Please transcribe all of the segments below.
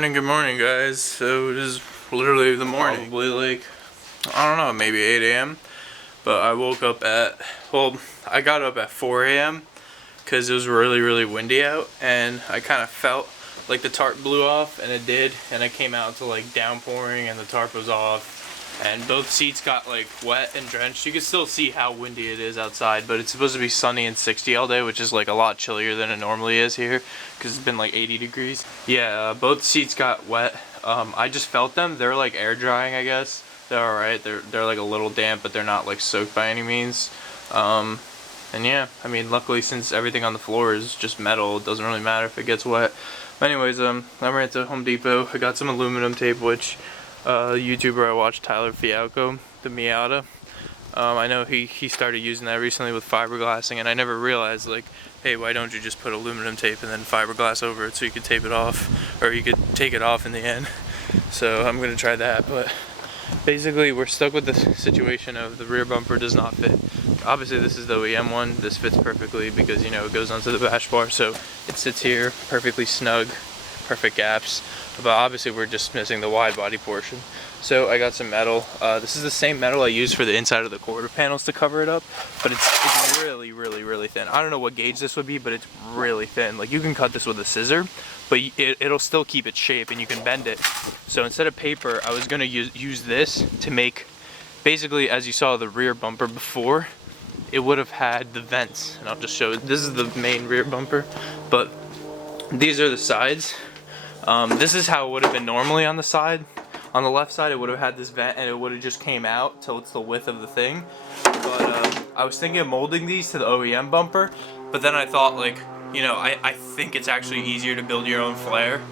Good morning guys. So it is literally the morning. Probably like, I don't know, maybe 8 a.m. But I woke up at, I got up at 4 a.m. because it was really windy out, and I kind of felt like the tarp blew off, and it did, and I came out to like downpouring and the tarp was off. And both seats got like wet and drenched. You can still see how windy it is outside, but it's supposed to be sunny and 60 all day, which is like a lot chillier than it normally is here because it's been like 80 degrees. Yeah, both seats got wet. I just felt them. They're like air drying, I guess. They're alright. They're like a little damp, but they're not like soaked by any means. And yeah, I mean, luckily since everything on the floor is just metal, it doesn't really matter if it gets wet. But anyways, I ran to Home Depot. I got some aluminum tape, which YouTuber I watched, Tyler Fialco, the Miata. I know he started using that recently with fiberglassing, and I never realized, like, hey, why don't you just put aluminum tape and then fiberglass over it so you could tape it off, or you could take it off in the end. So I'm gonna try that, but basically we're stuck with the situation of the rear bumper does not fit. Obviously this is the OEM one. This fits perfectly because, you know, it goes onto the bash bar, so it sits here perfectly snug, perfect gaps. But obviously we're just missing the wide body portion. So I got some metal. This is the same metal I used for the inside of the quarter panels to cover it up, but it's really thin. I don't know what gauge this would be, but it's really thin. Like, you can cut this with a scissor, but it'll still keep its shape and you can bend it. So instead of paper, I was gonna use this to make, basically, as you saw the rear bumper before, it would have had the vents. And I'll just show you. This is the main rear bumper, but these are the sides. This is how it would have been normally on the side. On the left side, it would have had this vent and it would have just came out till it's the width of the thing. But I was thinking of molding these to the OEM bumper, but then I thought, like, you know, I think it's actually easier to build your own flare.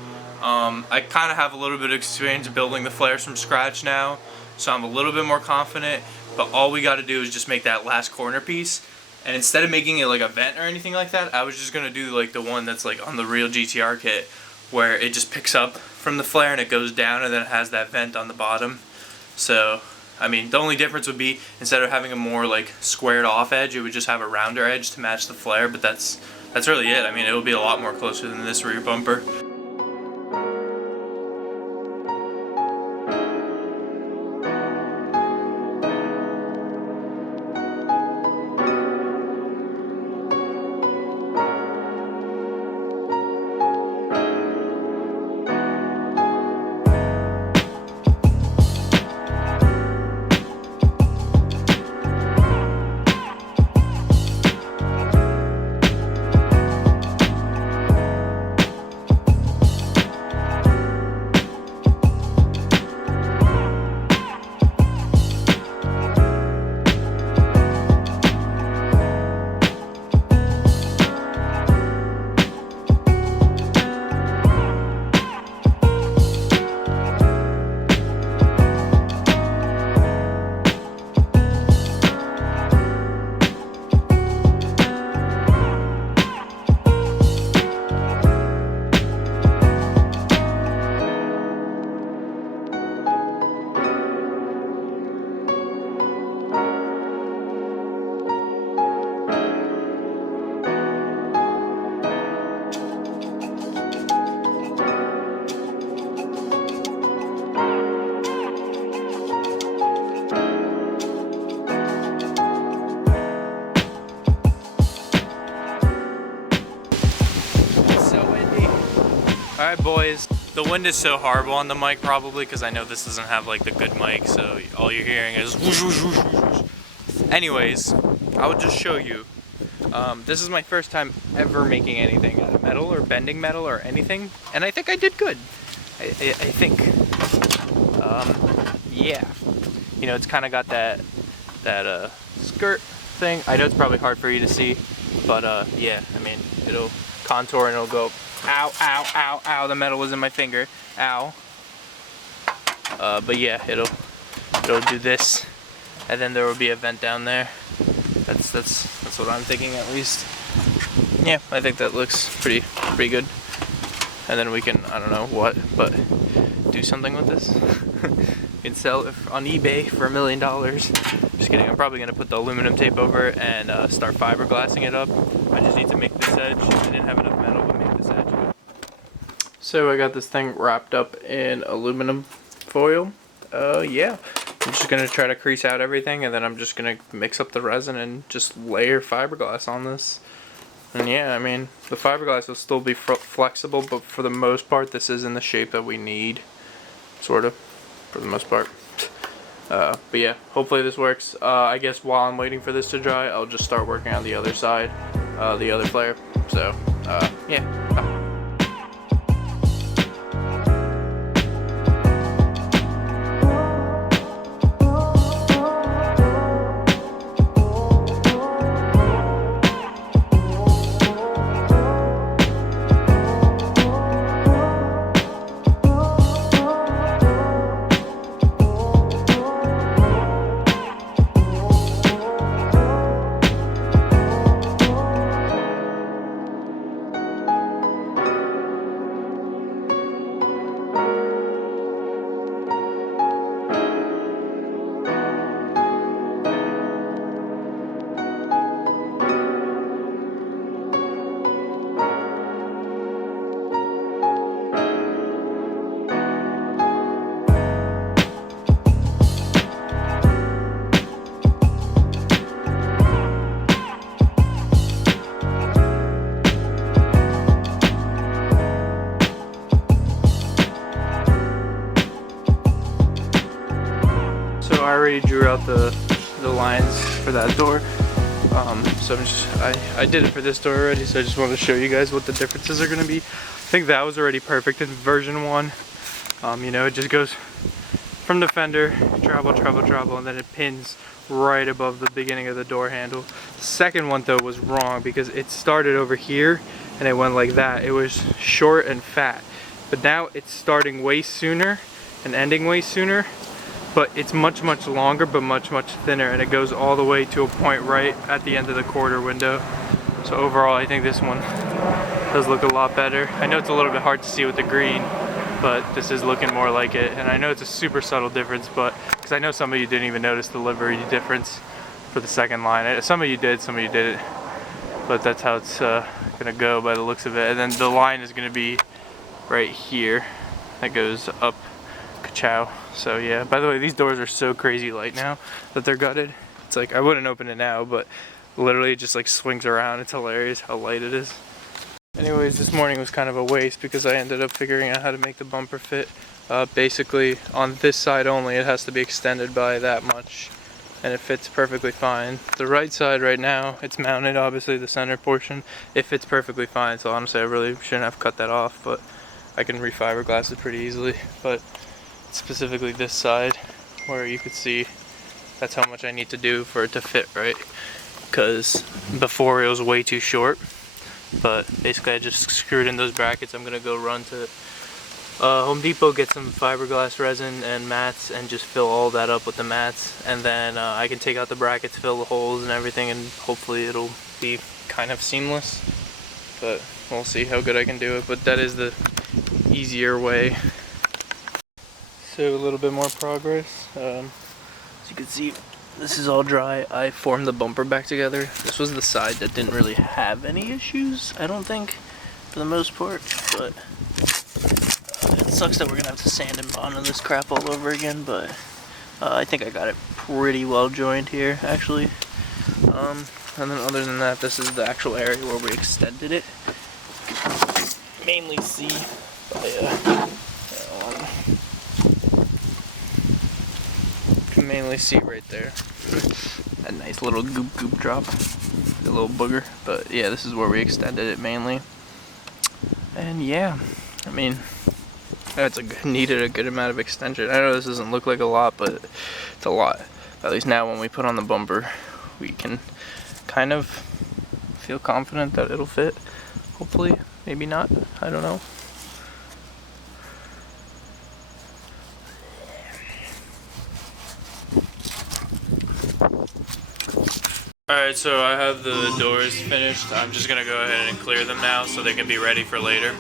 I kind of have a little bit of experience building the flares from scratch now, so I'm a little bit more confident, but all we got to do is just make that last corner piece. And instead of making it like a vent or anything like that, I was just going to do like the one that's like on the real GTR kit, where it just picks up from the flare and it goes down and then it has that vent on the bottom. So, I mean, the only difference would be instead of having a more like squared off edge, it would just have a rounder edge to match the flare, but that's really it. I mean, it would be a lot more closer than this rear bumper. Alright boys, the wind is so horrible on the mic probably because I know this doesn't have like the good mic, so all you're hearing is whoosh, whoosh, whoosh, whoosh. Anyways, I would just show you. This is my first time ever making anything out of metal or bending metal or anything, and I think I did good. I think. Yeah. You know, it's kind of got that skirt thing. I know it's probably hard for you to see, but yeah, I mean, it'll contour and it'll go. Ow, ow, ow, ow, the metal was in my finger. Ow. But yeah, it'll do this, and then there will be a vent down there. That's what I'm thinking, at least. Yeah, I think that looks pretty good. And then we can, I don't know what, but do something with this. You can sell it on eBay for $1 million. Just kidding, I'm probably gonna put the aluminum tape over it and start fiberglassing it up. I just need to make this edge. I didn't have enough metal, but make this edge. So I got this thing wrapped up in aluminum foil. Yeah, I'm just gonna try to crease out everything, and then I'm just gonna mix up the resin and just layer fiberglass on this. And yeah, I mean, the fiberglass will still be flexible, but for the most part, this is in the shape that we need, sort of, for the most part. But yeah, hopefully this works. I guess while I'm waiting for this to dry, I'll just start working on the other side, the other flare. So, yeah. I already drew out the lines for that door, so I did it for this door already, so I just wanted to show you guys what the differences are going to be. I think that was already perfect in version 1. You know, it just goes from the fender, travel, and then it pins right above the beginning of the door handle. The second one though was wrong because it started over here and it went like that. It was short and fat, but now it's starting way sooner and ending way sooner. But it's much longer, but much thinner, and it goes all the way to a point right at the end of the quarter window. So overall, I think this one does look a lot better. I know it's a little bit hard to see with the green, but this is looking more like it. And I know it's a super subtle difference, but because I know some of you didn't even notice the livery difference for the second line. Some of you did, some of you didn't. But that's how it's gonna go by the looks of it. And then the line is gonna be right here. That goes up. Ciao. So yeah, by the way, these doors are so crazy light now that they're gutted. It's like, I wouldn't open it now, but literally it just like swings around. It's hilarious how light it is. Anyways, this morning was kind of a waste because I ended up figuring out how to make the bumper fit. Basically, on this side only, it has to be extended by that much, and it fits perfectly fine. The right side right now, it's mounted, obviously the center portion, it fits perfectly fine, so honestly I really shouldn't have cut that off, but I can re-fiberglass it pretty easily. But specifically this side, where you could see that's how much I need to do for it to fit right, because before it was way too short. But basically I just screwed in those brackets. I'm gonna go run to Home Depot, get some fiberglass resin and mats, and just fill all that up with the mats, and then I can take out the brackets, fill the holes and everything, and hopefully it'll be kind of seamless. But we'll see how good I can do it, but that is the easier way. So a little bit more progress. As you can see, this is all dry. I formed the bumper back together. This was the side that didn't really have any issues, I don't think, for the most part. But it sucks that we're gonna have to sand and bond on this crap all over again. But I think I got it pretty well joined here, actually. And then other than that, this is the actual area where we extended it. You can mainly see by mainly see right there that nice little goop drop, a little booger. But yeah, this is where we extended it mainly. And yeah, I mean, that's needed a good amount of extension. I know this doesn't look like a lot, but it's a lot. At least now when we put on the bumper, we can kind of feel confident that it'll fit. Hopefully, maybe not, I don't know. Alright, so I have the doors finished. I'm just gonna go ahead and clear them now so they can be ready for later.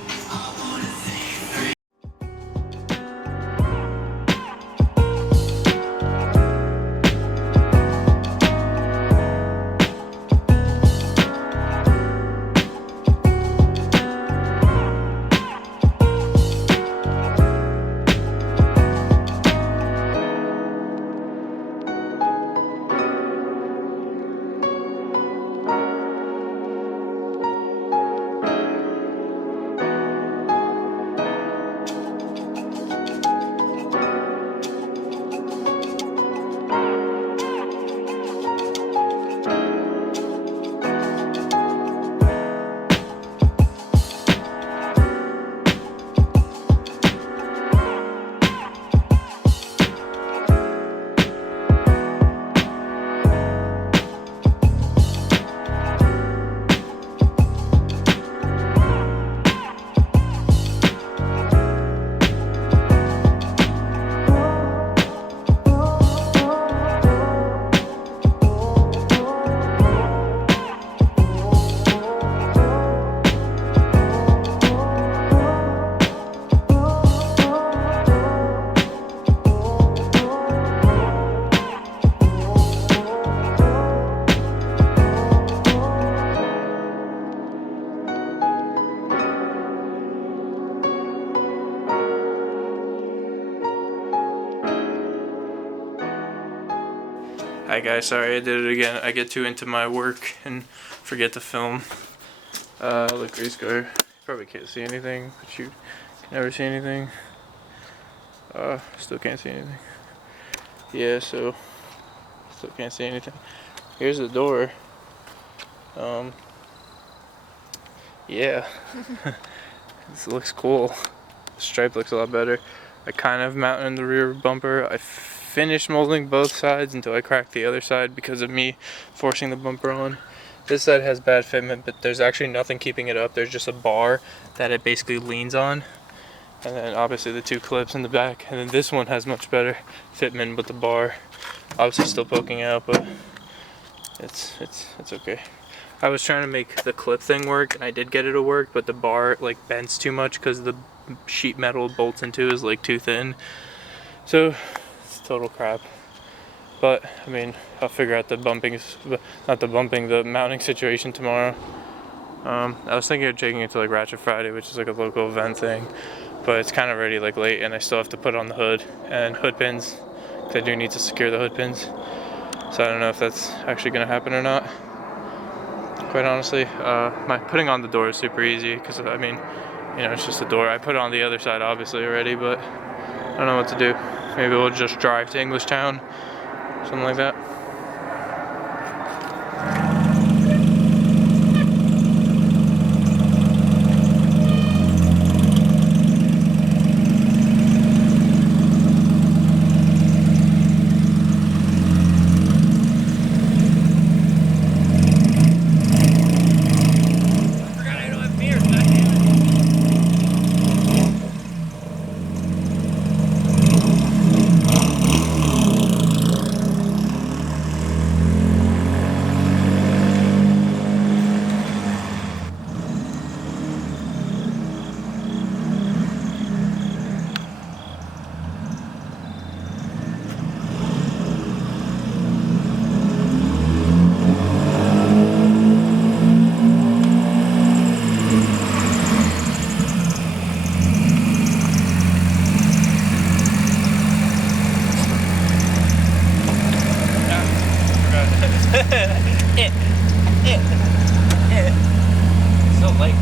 Hi guys, sorry I did it again. I get too into my work and forget to film. Look, race car. You probably can't see anything, but you can never see anything. Still can't see anything. Yeah, so still can't see anything. Here's the door. Yeah. This looks cool. The stripe looks a lot better. I kind of mounted in the rear bumper. I finished molding both sides until I cracked the other side because of me forcing the bumper on. This side has bad fitment, but there's actually nothing keeping it up. There's just a bar that it basically leans on. And then obviously the two clips in the back. And then this one has much better fitment, but the bar obviously still poking out, but it's okay. I was trying to make the clip thing work, and I did get it to work, but the bar like bends too much because the sheet metal it bolts into is like too thin. So it's total crap. But I mean, I'll figure out the the mounting situation tomorrow. I was thinking of taking it to like Ratchet Friday, which is like a local event thing, but it's kind of already like late, and I still have to put on the hood and hood pins because I do need to secure the hood pins. So I don't know if that's actually gonna happen or not. Quite honestly, my putting on the door is super easy because I mean, you know, it's just a door. I put it on the other side obviously already, but I don't know what to do. Maybe we'll just drive to Englishtown, something like that. So late.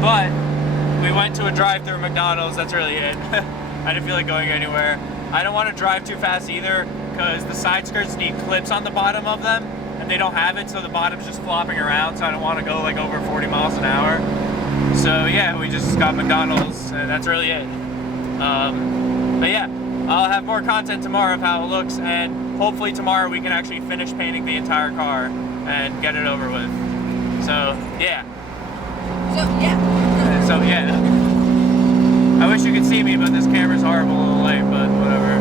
But we went to a drive-through McDonald's, that's really it. I didn't feel like going anywhere. I don't want to drive too fast either because the side skirts need clips on the bottom of them and they don't have it, so the bottom's just flopping around, so I don't want to go like over 40 miles an hour. So yeah, we just got McDonald's and that's really it. But yeah, I'll have more content tomorrow of how it looks, and hopefully tomorrow we can actually finish painting the entire car and get it over with. So yeah. So yeah. I wish you could see me, but this camera's horrible, a little late, but whatever.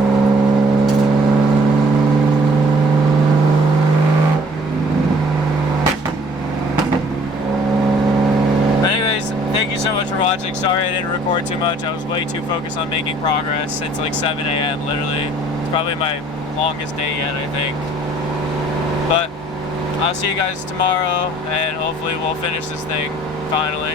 watching. Sorry I didn't record too much. I was way too focused on making progress. It's like 7 a.m. literally. It's probably my longest day yet, I think. But I'll see you guys tomorrow, and hopefully we'll finish this thing finally.